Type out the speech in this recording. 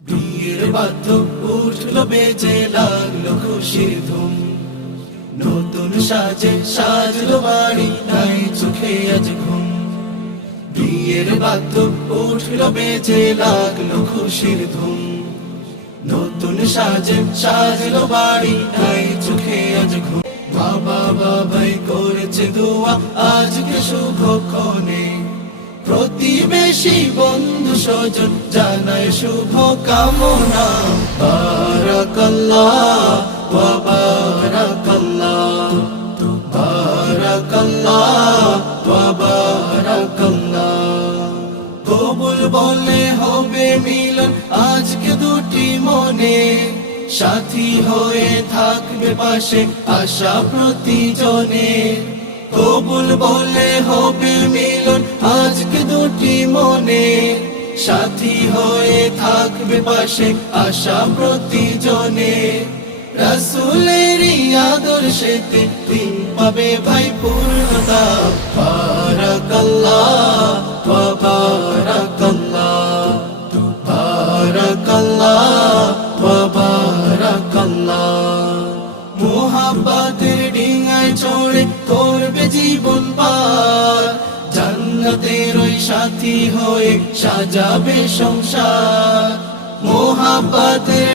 বিয়ের বাদ্য উঠলো বেজে লাগলো খুশির ধুম, নতুন সাজে সাজলো বাড়ি নাই চোখে আজ ঘুম। বিয়ের বাদ্য উঠলো বেজে লাগলো খুশির ধুম, নতুন সাজে সাজলো বাড়ি নাই চোখে আজ ঘুম। বাবা বাবাই করেছে দোয়া আজকে শুভক্ষণে, প্রতিবেশী বন্ধু স্বজন জানায় শুভ কামনা। বারাকাল্লাহ ওয়া বারাকাল্লাহ, বারাকাল্লাহ ওয়া বারাকাল্লাহ। কবুল বলে হবে মিলন আজকে দুটি মনে, সাথী হয়ে থাকবে পাশে আশা প্রতিজনে। কবুল বলে হবে মিলন আজকে দুটি মনে, সাথী হয়ে থাকবে পাশে আশা প্রতিজনে। রাসূলেরই আদর্শেতে দিন পাবে ভাই পূর্ণতা। বারাকাল্লাহ ওয়া বারাকাল্লাহ, বারাকাল্লাহ ওয়া বারাকাল্লাহ। মুহাব্বতের ডিঙায় চড়ে করবে জীবন পার, জান্নাতের ওই সাথী হয়ে সাজাবে সংসার। মুহাব্বতের